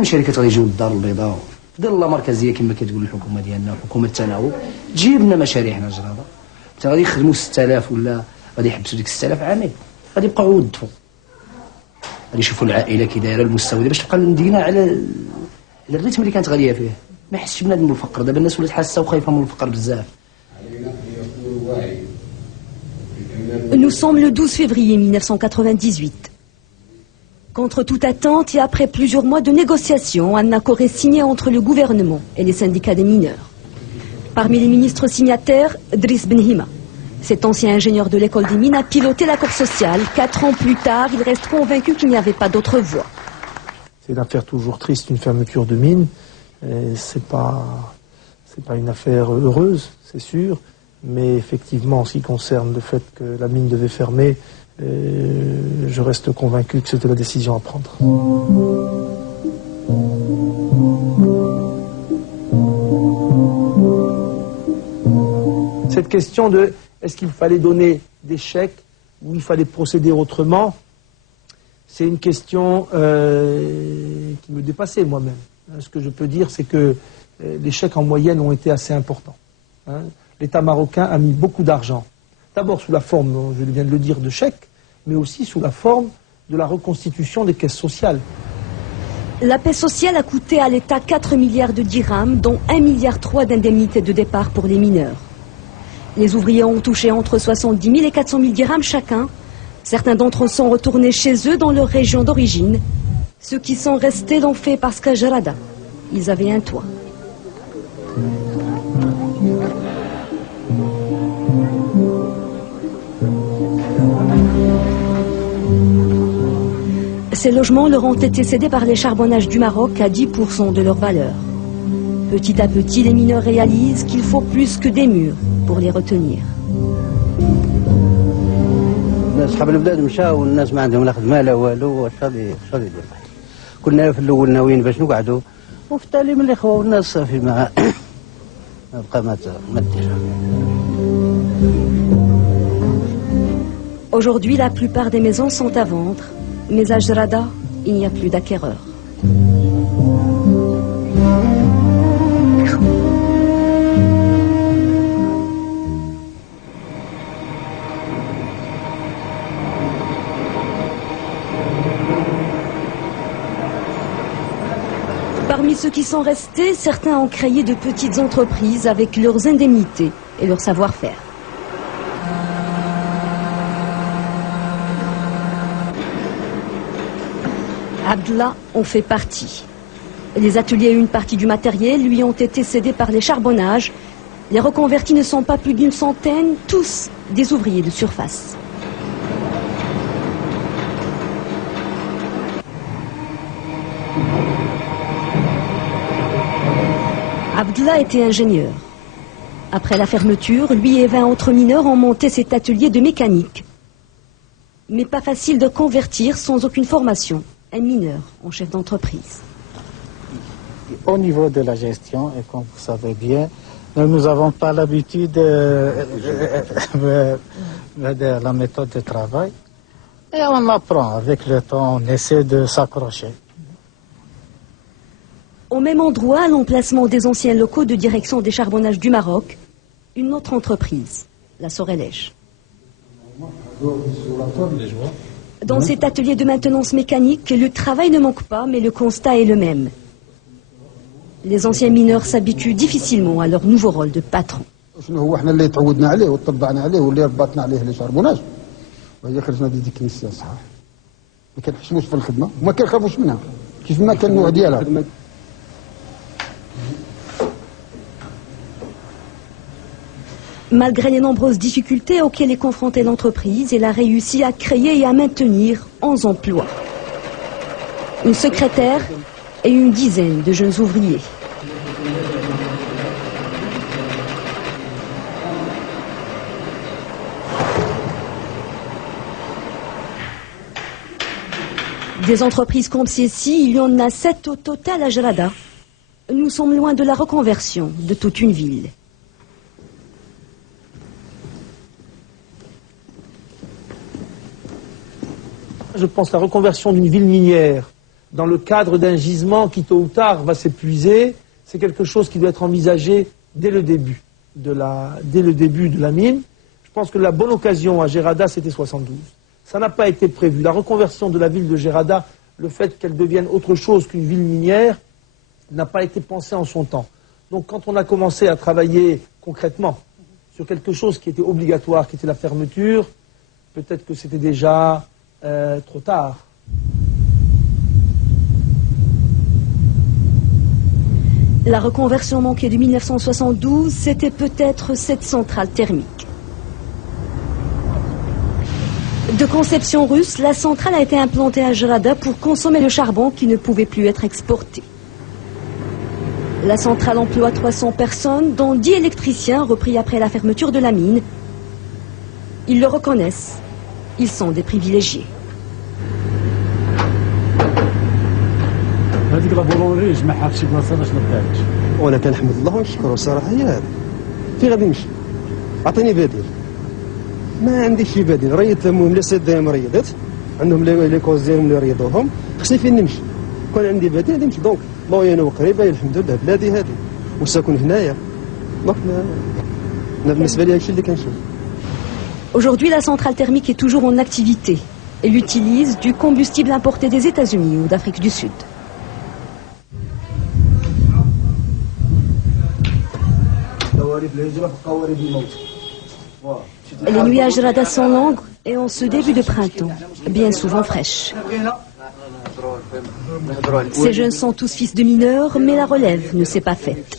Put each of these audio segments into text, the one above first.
الشركات غادي يجيو للدار البيضاء ديال الله مركزيه كما كتقول الحكومه ديالنا حكومه التناوب تجيب لنا مشاريع حنا جراده حتى غادي يخدموا 6000 ولا غادي يحبسوا ديك 6000 عامل غادي يبقاو يوظفوا غادي يشوفوا العائله كي دايره المستوى باش تبقى مدينه على الريتم اللي كانت غاديه فيه ما يحسش بنادم بالفقر دابا الناس ولات حاسه وخايفه من الفقر بزاف. Nous sommes le 12 février 1998. Contre toute attente et après plusieurs mois de négociations, un accord est signé entre le gouvernement et les syndicats des mineurs. Parmi les ministres signataires, Driss Benhima. Cet ancien ingénieur de l'école des mines a piloté l'accord social. 4 ans plus tard, il reste convaincu qu'il n'y avait pas d'autre voie. C'est une affaire toujours triste, une fermeture de mine. C'est pas une affaire heureuse, c'est sûr. Mais effectivement, en ce qui concerne le fait que la mine devait fermer, je reste convaincu que c'était la décision à prendre. Cette question de est-ce qu'il fallait donner des chèques ou il fallait procéder autrement, c'est une question qui me dépassait moi-même. Ce que je peux dire, c'est que les chèques en moyenne ont été assez importants. L'État marocain a mis beaucoup d'argent, d'abord sous la forme, je viens de le dire, de chèques, mais aussi sous la forme de la reconstitution des caisses sociales. La paix sociale a coûté à l'État 4 milliards de dirhams, dont 1,3 milliard d'indemnités de départ pour les mineurs. Les ouvriers ont touché entre 70 000 et 400 000 dirhams chacun. Certains d'entre eux sont retournés chez eux dans leur région d'origine. Ceux qui sont restés l'ont fait parce qu'à Jarada, ils avaient un toit. Ces logements leur ont été cédés par les charbonnages du Maroc à 10% de leur valeur. Petit à petit, les mineurs réalisent qu'il faut plus que des murs pour les retenir. Aujourd'hui, la plupart des maisons sont à vendre. Mais à Jarada, il n'y a plus d'acquéreurs. Parmi ceux qui sont restés, certains ont créé de petites entreprises avec leurs indemnités et leur savoir-faire. Abdullah en fait partie. Les ateliers et une partie du matériel lui ont été cédés par les charbonnages. Les reconvertis ne sont pas plus d'une centaine, tous des ouvriers de surface. Abdullah était ingénieur. Après la fermeture, lui et 20 autres mineurs ont monté cet atelier de mécanique. Mais pas facile de convertir sans aucune formation un mineur en chef d'entreprise. Au niveau de la gestion, et comme vous savez bien, nous n'avons pas l'habitude de la méthode de travail. Et on apprend avec le temps, on essaie de s'accrocher. Au même endroit, à l'emplacement des anciens locaux de direction des charbonnages du Maroc, une autre entreprise, la Sorelège. Dans cet atelier de maintenance mécanique, le travail ne manque pas, mais le constat est le même. Les anciens mineurs s'habituent difficilement à leur nouveau rôle de patron. Malgré les nombreuses difficultés auxquelles est confrontée l'entreprise, elle a réussi à créer et à maintenir 11 emplois. Une secrétaire et une dizaine de jeunes ouvriers. Des entreprises comme celle-ci, il y en a 7 au total à Jarada. Nous sommes loin de la reconversion de toute une ville. Je pense que la reconversion d'une ville minière dans le cadre d'un gisement qui tôt ou tard va s'épuiser. C'est quelque chose qui doit être envisagé dès le début de la mine. Je pense que la bonne occasion à Gerada, c'était 72. Ça n'a pas été prévu. La reconversion de la ville de Gerada, le fait qu'elle devienne autre chose qu'une ville minière, n'a pas été pensé en son temps. Donc quand on a commencé à travailler concrètement sur quelque chose qui était obligatoire, qui était la fermeture, peut-être que c'était déjà trop tard. La reconversion manquée de 1972, c'était peut-être cette centrale thermique. De conception russe, la centrale a été implantée à Gerada pour consommer le charbon qui ne pouvait plus être exporté. La centrale emploie 300 personnes, dont 10 électriciens repris après la fermeture de la mine. Ils le reconnaissent, ils sont des privilégiés. هذيك لابولونري جمعها في شي بلاصه باش ما تبانش. وانا كنحمد الله ونشكره الصراحه هي هذا. في غادي نمشي؟ عطيني بديل. ما عنديش شي بديل، ريضت المهم لا سيد ديالهم ريضت، عندهم لي كوز ديالهم اللي ريضوهم، خصني فين نمشي؟ كون عندي بديل غادي نمشي دونك ضوينه وقريبه الحمد لله بلادي هذه وساكن هنايا. دونك انا بالنسبه لي هادشي اللي كنشوف. Aujourd'hui, la centrale thermique est toujours en activité. Elle utilise du combustible importé des États-Unis ou d'Afrique du Sud. Les nuits à Gerada sont longues et en ce début de printemps, bien souvent fraîches. Ces jeunes sont tous fils de mineurs, mais la relève ne s'est pas faite.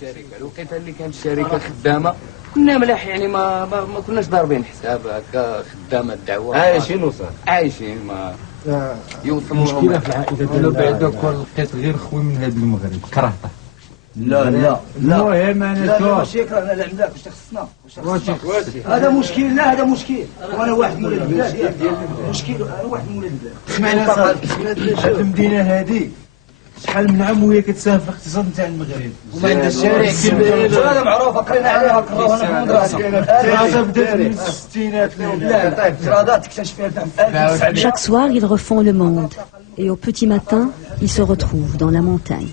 كنا ملاح يعني ما كناش ضاربين حساب هكا خدامه الدعوه عايشين وصافي عايشين ما يوصلوا المشكله في العائله ديالنا بعدا كون لقيت غير خويا من هذا المغرب كرهته لا المهم انا ماشي كرهنا لا عندك واش خصنا هذا مشكل لا هذا مشكل وانا واحد من ولاد البلاد مشكل انا واحد من ولاد البلاد سمعنا هذه المدينه هذه شحال من عام وهي كتساهم في الاقتصاد نتاع المغرب وما عندها الشارع كما هذا معروفه قرينا عليها كرونا في المدرسه هذا بدات من الستينات لا طيب ترادات اكتشف فيها Chaque soir, ils refont le monde. Et au petit matin, ils se retrouvent dans la montagne.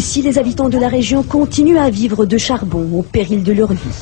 Ici, les habitants de la région continuent à vivre de charbon au péril de leur vie.